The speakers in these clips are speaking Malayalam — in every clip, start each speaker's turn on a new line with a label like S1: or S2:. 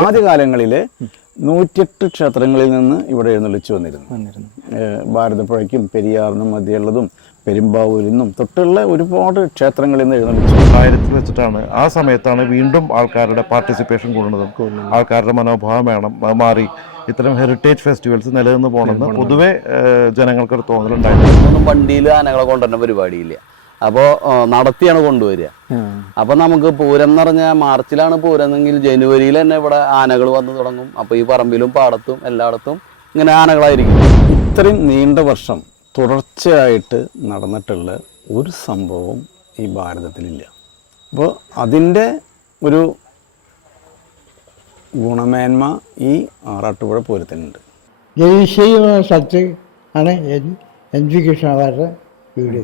S1: ആദ്യകാലങ്ങളിൽ നൂറ്റിയെട്ട് ക്ഷേത്രങ്ങളിൽ നിന്ന് ഇവിടെ എഴുന്നള്ളിച്ചു വന്നിരുന്നു. ഭാരതപ്പുഴയ്ക്കും പെരിയാറിനും മതിയുള്ളതും പെരുമ്പാവൂരിൽ നിന്നും തൊട്ടുള്ള ഒരുപാട് ക്ഷേത്രങ്ങളിൽ നിന്ന് എഴുന്നള്ളിച്ചു
S2: ആയിരത്തിൽ വെച്ചിട്ടാണ്. ആ സമയത്താണ് വീണ്ടും ആൾക്കാരുടെ പാർട്ടിസിപ്പേഷൻ കൂടുന്നത്. ആൾക്കാരുടെ മനോഭാവം വേണം മാറി. ഇത്തരം ഹെറിറ്റേജ് ഫെസ്റ്റിവൽസ് നിലനിന്ന് പോകണമെന്ന് പൊതുവെ ജനങ്ങൾക്കൊരു തോന്നലുണ്ടായിരുന്നു
S3: വണ്ടിയിൽ ആനകളെ കൊണ്ടുവരുന്ന പരിപാടിയില്ല. അപ്പോൾ നടത്തിയാണ് കൊണ്ടുവരിക. അപ്പൊ നമുക്ക് പൂരം എന്ന് പറഞ്ഞാൽ മാർച്ചിലാണ് പൂരം എന്നെങ്കിൽ ജനുവരിയിൽ തന്നെ ഇവിടെ ആനകൾ വന്ന് തുടങ്ങും. അപ്പൊ ഈ പറമ്പിലും പാടത്തും എല്ലായിടത്തും ഇങ്ങനെ ആനകളായിരിക്കും.
S1: ഇത്രയും നീണ്ട വർഷം തുടർച്ചയായിട്ട് നടന്നിട്ടുള്ള ഒരു സംഭവം ഈ ഭാരതത്തിലില്ല. അപ്പോൾ അതിന്റെ ഒരു ഗുണമേന്മ ഈ ആറാട്ടുപുഴ പൂരത്തിനുണ്ട്.
S4: ജയശ്രീ സത്യ. ആണ് എൻ എൻ വി വീട്.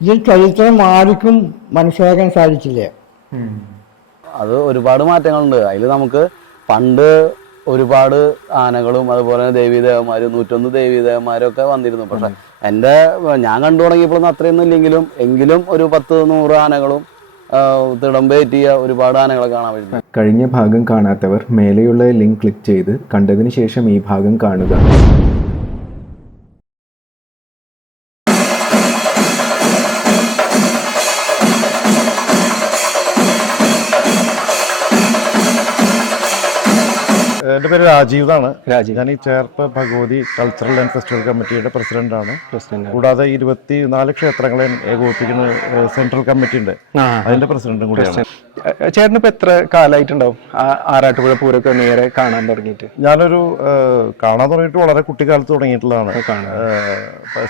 S4: ഇതിൽ ചരിത്രം ആർക്കും മനസ്സിലാക്കാൻ സാധിച്ചില്ല.
S3: അത് ഒരുപാട് മാറ്റങ്ങളുണ്ട്. അതിൽ നമുക്ക് പണ്ട് ഒരുപാട് ആനകളും അതുപോലെ തന്നെ ദേവീദേവന്മാരും നൂറ്റൊന്ന് ദേവീദേവന്മാരൊക്കെ വന്നിരുന്നു. പക്ഷെ എന്റെ ഞാൻ കണ്ടു തുടങ്ങിയപ്പോഴൊന്നും അത്രയൊന്നും ഇല്ലെങ്കിലും എങ്കിലും ഒരു പത്ത് നൂറ് ആനകളും തിടമ്പേറ്റിയ ഒരുപാട് ആനകളെ കാണാൻ പറ്റും
S5: കഴിഞ്ഞ ഭാഗം കാണാത്തവർ മേലെയുള്ള ലിങ്ക് ക്ലിക്ക് ചെയ്ത് കണ്ടതിന് ശേഷം ഈ ഭാഗം കാണുക.
S2: എന്റെ പേര് രാജീവ് എന്നാണ്
S6: രാജീവ്.
S2: ഞാൻ ഈ Cherpu Bhagavathi cultural and festival കമ്മിറ്റിയുടെ പ്രസിഡന്റാണ്
S6: പ്രസിഡന്റ്
S2: കൂടാതെ ഇരുപത്തി നാല് ക്ഷേത്രങ്ങളെ ഏകോപിപ്പിക്കുന്ന സെൻട്രൽ കമ്മിറ്റി ഉണ്ട്. അതിന്റെ പ്രസിഡന്റും കൂടിയാണ്.
S6: ചേട്ടന് ഇപ്പൊ എത്ര കാലമായിട്ടുണ്ടാവും? ആറാട്ടുപുഴ പൂരൊക്കെ നേരെ കാണാൻ തുടങ്ങിയിട്ട്?
S2: ഞാനൊരു കാണാൻ തുടങ്ങിയിട്ട് വളരെ കുട്ടിക്കാലത്ത് തുടങ്ങിയിട്ടുള്ളതാണ്.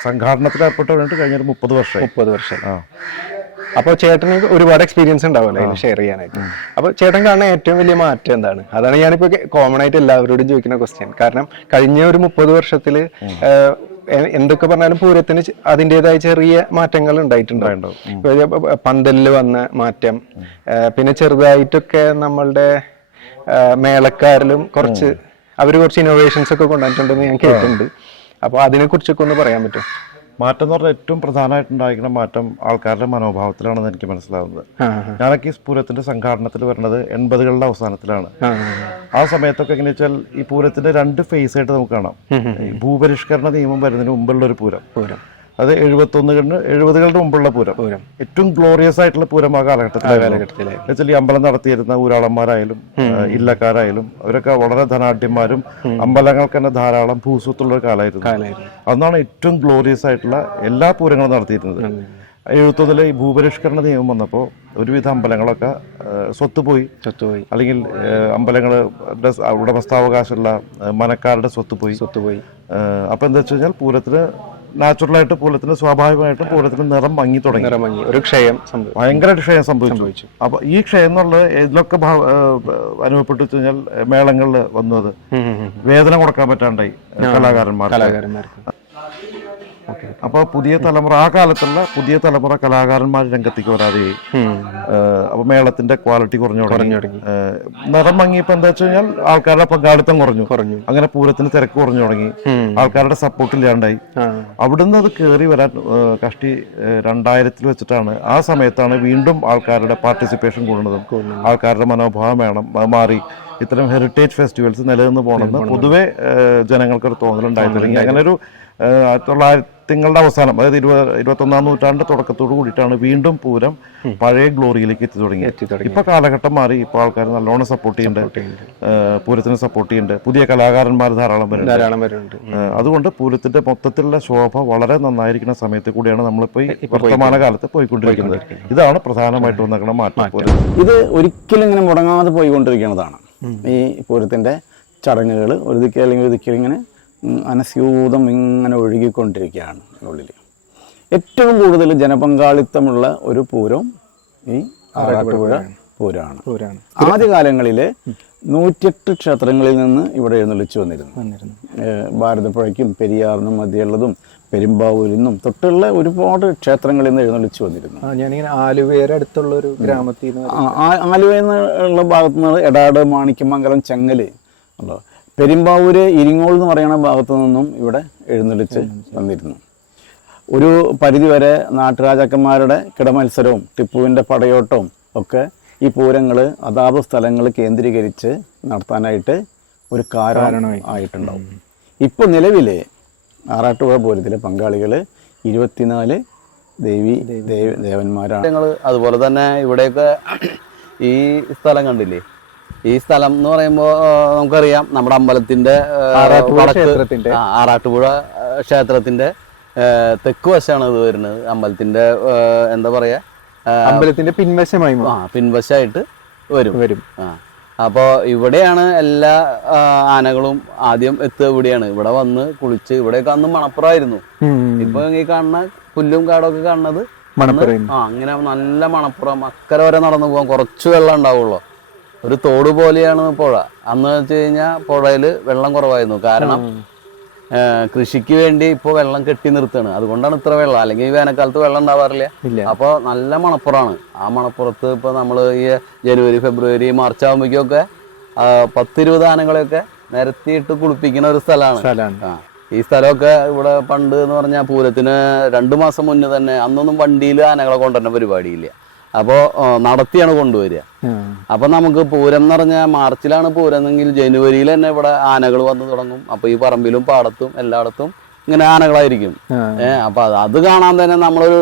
S2: സംഘാടനത്തിൽ ഏർപ്പെട്ട് കഴിഞ്ഞിട്ട് കഴിഞ്ഞൊരു മുപ്പത് വർഷം
S6: മുപ്പത് വർഷം അപ്പോൾ ചേട്ടന് ഒരുപാട് എക്സ്പീരിയൻസ് ഉണ്ടാവുമല്ലോ അതിന് ഷെയർ ചെയ്യാനായിട്ട്. അപ്പോൾ ചേട്ടൻ കാണുന്ന ഏറ്റവും വലിയ മാറ്റം എന്താണ്? അതാണ് ഞാനിപ്പോൾ കോമൺ ആയിട്ട് എല്ലാവരോടും ചോദിക്കുന്ന ക്വസ്റ്റ്യൻ കാരണം കഴിഞ്ഞ ഒരു മുപ്പത് വർഷത്തിൽ എന്തൊക്കെ പറഞ്ഞാലും പൂരത്തിന് അതിന്റെതായ ചെറിയ മാറ്റങ്ങൾ ഉണ്ടായിട്ടുണ്ടാവും. പന്തലിൽ വന്ന മാറ്റം. പിന്നെ ചെറുതായിട്ടൊക്കെ നമ്മളുടെ മേളക്കാരിലും കുറച്ച് അവർ കുറച്ച് ഇന്നോവേഷൻസ് ഒക്കെ കൊണ്ടുവന്നിട്ടുണ്ടെന്ന് ഞാൻ കേട്ടിട്ടുണ്ട്. അപ്പോൾ അതിനെ കുറിച്ചൊക്കെ ഒന്ന് പറയാൻ പറ്റും
S2: മാറ്റം എന്ന് പറഞ്ഞാൽ ഏറ്റവും പ്രധാനമായിട്ടുണ്ടായിരിക്കുന്ന മാറ്റം ആൾക്കാരുടെ മനോഭാവത്തിലാണെന്ന് എനിക്ക് മനസ്സിലാവുന്നത്. ഞാനൊക്കെ ഈ പൂരത്തിന്റെ സംഘാടനത്തിൽ വരുന്നത് എൺപതുകളുടെ അവസാനത്തിലാണ്.
S6: ആ
S2: സമയത്തൊക്കെ എങ്ങനെ വെച്ചാൽ ഈ പൂരത്തിന്റെ രണ്ട് ഫേസ് ആയിട്ട് നമുക്ക് കാണാം. ഭൂപരിഷ്കരണ നിയമം വരുന്നതിന് മുമ്പുള്ള ഒരു പൂരം.
S6: പൂരം
S2: എഴുപത്തൊന്ന് കണ്ട് എഴുപതുകളുടെ മുമ്പുള്ള പൂരം.
S6: പൂരം.
S2: ഏറ്റവും ഗ്ലോറിയസ് ആയിട്ടുള്ള പൂരം ആ
S6: കാലഘട്ടത്തിലെ
S2: വെച്ചാൽ ഈ അമ്പലം നടത്തിയിരുന്ന ഊരാളന്മാരായാലും ഇല്ലക്കാരായാലും അവരൊക്കെ വളരെ ധനാഢ്യന്മാരും അമ്പലങ്ങൾക്ക് തന്നെ ധാരാളം ഭൂസ്വത്തുള്ള ഒരു കാലമായിരുന്നു. അന്നാണ് ഏറ്റവും ഗ്ലോറിയസ് ആയിട്ടുള്ള എല്ലാ പൂരങ്ങളും നടത്തിയിരുന്നത്. എഴുപത്തൊന്നിലെ ഈ ഭൂപരിഷ്കരണ നിയമം വന്നപ്പോൾ ഒരുവിധ അമ്പലങ്ങളൊക്കെ സ്വത്ത് പോയി
S6: ചത്തുപോയി
S2: അല്ലെങ്കിൽ അമ്പലങ്ങൾ ഉടമസ്ഥാവകാശമുള്ള മനക്കാരുടെ സ്വത്ത് പോയി
S6: സ്വത്ത്
S2: പോയി അപ്പൊ എന്താ വെച്ച് കഴിഞ്ഞാൽ പൂരത്തിന് നാച്ചുറലായിട്ട് പൂരത്തിന് സ്വാഭാവികമായിട്ട് പൂരത്തിന് നിറം മങ്ങി തുടങ്ങി.
S6: നിറമങ്ങി ഒരു ക്ഷയം സംഭവിച്ചു.
S2: ഭയങ്കര ക്ഷയം സംഭവിച്ചു. അപ്പൊ ഈ ക്ഷയം എന്നുള്ളത് ഇതിലൊക്കെ ഭാ- ഏഹ്, അനുഭവപ്പെട്ടു വെച്ച് കഴിഞ്ഞാൽ മേളങ്ങളിൽ വന്നത് വേദന കൊടുക്കാൻ പറ്റാണ്ടായി കലാകാരന്മാർ
S6: കലാകാരന്മാർക്ക്.
S2: അപ്പൊ പുതിയ തലമുറ ആ കാലത്തുള്ള പുതിയ തലമുറ കലാകാരന്മാർ രംഗത്തേക്ക് വരാതെ അപ്പോൾ അപ്പൊ മേളത്തിന്റെ ക്വാളിറ്റി കുറഞ്ഞു തുടങ്ങി. നിറം മങ്ങിയപ്പോ എന്താ വെച്ച് കഴിഞ്ഞാൽ ആൾക്കാരുടെ പങ്കാളിത്തം കുറഞ്ഞു.
S6: കുറഞ്ഞു.
S2: അങ്ങനെ പൂരത്തിന് തിരക്ക് കുറഞ്ഞു തുടങ്ങി. ആൾക്കാരുടെ സപ്പോർട്ട് ഇല്ലാണ്ടായി. അവിടുന്ന് അത് കയറി വരാൻ കഷ്ടി രണ്ടായിരത്തിൽ വെച്ചിട്ടാണ്. ആ സമയത്താണ് വീണ്ടും ആൾക്കാരുടെ പാർട്ടിസിപ്പേഷൻ കൂടുന്നതും ആൾക്കാരുടെ മനോഭാവം വേണം മാറി. ഇത്തരം ഹെറിറ്റേജ് ഫെസ്റ്റിവൽസ് നിലനിന്ന് പോകണമെന്ന് പൊതുവെ ജനങ്ങൾക്കൊരു തോന്നലുണ്ടായി തുടങ്ങി അങ്ങനെ ഒരു തൊള്ളായിരത്തിങ്ങളുടെ അവസാനം അതായത് ഇരുപത് ഇരുപത്തൊന്നാം നൂറ്റാണ്ട് തുടക്കത്തോട് കൂടിയിട്ടാണ് വീണ്ടും പൂരം പഴയ ഗ്ലോറിയിലേക്ക് എത്തി തുടങ്ങി. ഇപ്പൊ കാലഘട്ടം മാറി ഇപ്പൊ ആൾക്കാർ നല്ലോണം സപ്പോർട്ട് ചെയ്യുന്നുണ്ട്. പൂരത്തിന് സപ്പോർട്ട് ചെയ്യുന്നുണ്ട്. പുതിയ കലാകാരന്മാർ ധാരാളം വരുന്നുണ്ട്. അതുകൊണ്ട് പൂരത്തിന്റെ മൊത്തത്തിലുള്ള ശോഭ വളരെ നന്നായിരിക്കുന്ന സമയത്ത് കൂടിയാണ് നമ്മളിപ്പോ ഈ വർത്തമാന കാലത്ത് പോയിക്കൊണ്ടിരിക്കുന്നത്. ഇതാണ് പ്രധാനമായിട്ട് വന്നിരിക്കുന്ന മാറ്റം.
S1: ഇത് ഒരിക്കലും ഇങ്ങനെ മുടങ്ങാതെ പോയിക്കൊണ്ടിരിക്കുന്നതാണ്. ഈ പൂരത്തിന്റെ ചടങ്ങുകൾ ഒരു ദിക്കിൽ അല്ലെങ്കിൽ ഒരു ദിക്കിൽ ഇങ്ങനെ അനസ്യൂതം ഇങ്ങനെ ഒഴുകിക്കൊണ്ടിരിക്കുകയാണ് ഉള്ളിൽ ഏറ്റവും കൂടുതൽ ജനപങ്കാളിത്തമുള്ള ഒരു പൂരം ഈ ആറാട്ടുപുഴ. പൂരമാണ്
S6: പൂരാണ്
S1: ആദ്യകാലങ്ങളിൽ നൂറ്റിയെട്ട് ക്ഷേത്രങ്ങളിൽ നിന്ന് ഇവിടെ എഴുന്നള്ളിച്ചു വന്നിരുന്നു. ഭാരതപ്പുഴയ്ക്കും പെരിയാറിനും മതിയുള്ളതും പെരുമ്പാവൂരിൽ നിന്നും തൊട്ടുള്ള ഒരുപാട് ക്ഷേത്രങ്ങളിൽ നിന്ന് എഴുന്നള്ളിച്ചു വന്നിരുന്നു.
S6: ഞാനിങ്ങനെ ആലുവയുടെ അടുത്തുള്ള ഒരു ഗ്രാമത്തിൽ നിന്ന്
S1: ആ- ആ- ആലുവയിൽ ഭാഗത്തു നിന്ന് എടാട് മാണിക്യമംഗലം ചെങ്ങൽ ഉണ്ടോ? പെരുമ്പാവൂര് ഇരിങ്ങോൾ എന്ന് പറയുന്ന ഭാഗത്തു നിന്നും ഇവിടെ എഴുന്നള്ളിച്ച്. വന്നിരുന്നു. ഒരു പരിധിവരെ നാട്ടുരാജാക്കന്മാരുടെ കിടമത്സരവും ടിപ്പുവിന്റെ പടയോട്ടവും ഒക്കെ ഈ പൂരങ്ങൾ അതാത് സ്ഥലങ്ങൾ കേന്ദ്രീകരിച്ച് നടത്താനായിട്ട് ഒരു കാരണം ആയിട്ടുണ്ടാവും. ഇപ്പോൾ നിലവിൽ ആറാട്ടുപുഴ പൂരത്തിലെ പങ്കാളികൾ ഇരുപത്തിനാല് ദേവി ദേവ. ദേവന്മാരാണ്.
S3: ഞങ്ങൾ അതുപോലെ തന്നെ ഇവിടെയൊക്കെ ഈ സ്ഥലം കണ്ടില്ലേ? ഈ സ്ഥലം എന്ന് പറയുമ്പോൾ നമുക്കറിയാം നമ്മുടെ അമ്പലത്തിന്റെ
S6: ആറാട്ടുപുഴ ക്ഷേത്രത്തിന്റെ
S3: ക്ഷേത്രത്തിന്റെ. തെക്ക് വശമാണ് ഇത് വരുന്നത്. അമ്പലത്തിന്റെ എന്താ പറയാ
S6: അമ്പലത്തിന്റെ പിൻവശമായി
S3: ആ പിൻവശമായിട്ട് വരും.
S6: വരും.
S3: ആ. അപ്പോൾ ഇവിടെയാണ് എല്ലാ ആനകളും ആദ്യം എത്തുക ഇവിടെയാണ്. ഇവിടെ വന്ന് കുളിച്ച് ഇവിടെയൊക്കെ അന്ന് മണപ്പുറമായിരുന്നു. ഇപ്പൊ ഈ കാണുന്ന പുല്ലും കാടൊക്കെ കാണുന്നത് ആ അങ്ങനെ നല്ല മണപ്പുറം. അക്കരെ വരെ നടന്നു പോകാൻ കുറച്ച് വെള്ളം ഉണ്ടാവുള്ളൂ. ഒരു തോട് പോലെയാണ് പുഴ. അന്ന് വെച്ച് കഴിഞ്ഞാൽ പുഴയിൽ വെള്ളം കുറവായിരുന്നു. കാരണം കൃഷിക്ക് വേണ്ടി ഇപ്പോൾ വെള്ളം കെട്ടി നിർത്തുകയാണ്. അതുകൊണ്ടാണ് ഇത്ര വെള്ളം. അല്ലെങ്കിൽ ഈ വേനൽക്കാലത്ത് വെള്ളം ഉണ്ടാവാറില്ല. അപ്പോൾ നല്ല മണപ്പുറമാണ്. ആ മണപ്പുറത്ത് ഇപ്പോൾ നമ്മൾ ഈ ജനുവരി ഫെബ്രുവരി മാർച്ച് ആകുമ്പോഴേക്കൊക്കെ പത്തിരുപത് ആനകളെയൊക്കെ നിരത്തിയിട്ട് കുളിപ്പിക്കുന്ന ഒരു സ്ഥലമാണ്. ഈ സ്ഥലമൊക്കെ ഇവിടെ പണ്ട് എന്ന് പറഞ്ഞാൽ പൂരത്തിന് രണ്ട് മാസം മുന്നേ തന്നെ അന്നൊന്നും വണ്ടിയിൽ ആനകളെ കൊണ്ടുവരുന്ന പരിപാടിയില്ല. അപ്പോൾ നടത്തിയാണ് കൊണ്ടുവരിക. അപ്പൊ നമുക്ക് പൂരം എന്ന് പറഞ്ഞാൽ മാർച്ചിലാണ് പൂരം എങ്കിൽ ജനുവരിയിൽ തന്നെ ഇവിടെ ആനകൾ വന്നു തുടങ്ങും. അപ്പൊ ഈ പറമ്പിലും പാടത്തും എല്ലായിടത്തും ഇങ്ങനെ ആനകളായിരിക്കും. ഏഹ് അപ്പൊ അത് കാണാൻ തന്നെ നമ്മളൊരു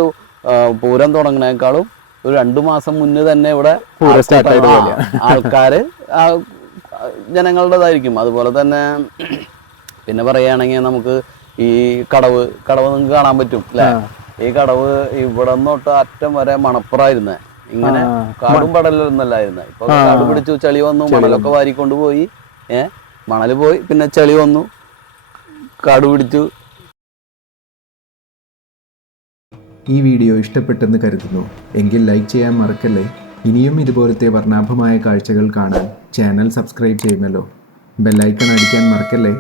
S3: പൂരം തുടങ്ങണേക്കാളും ഒരു രണ്ടു മാസം മുന്നേ തന്നെ ഇവിടെ ആൾക്കാര് ജനങ്ങളുടേതായിരിക്കും. അതുപോലെ തന്നെ പിന്നെ പറയുകയാണെങ്കിൽ നമുക്ക് ഈ കടവ് കടവ് നിങ്ങൾക്ക് കാണാൻ പറ്റും അല്ലേ? ഈ കടവ് ഇവിടെ തൊട്ട് അറ്റം വരെ മണപ്പുറായിരുന്നേ ഇങ്ങനെ കാടും പടലൊന്നല്ലായിരുന്നേ. ഇപ്പൊ കാട് പിടിച്ചു ചളി വന്നു മണലൊക്കെ വാരിക്കൊണ്ട് പോയി ഏഹ് മണൽ പോയി പിന്നെ ചളി വന്നു. കാട് പിടിച്ചു.
S5: ഈ വീഡിയോ ഇഷ്ടപ്പെട്ടെന്ന് കരുതുന്നു. എങ്കിൽ ലൈക്ക് ചെയ്യാൻ മറക്കല്ലേ? ഇനിയും ഇതുപോലത്തെ വർണാഭമായ കാഴ്ചകൾ കാണാൻ ചാനൽ സബ്സ്ക്രൈബ് ചെയ്യുമല്ലോ. ബെല്ലൈക്കൺ അടിക്കാൻ മറക്കല്ലേ?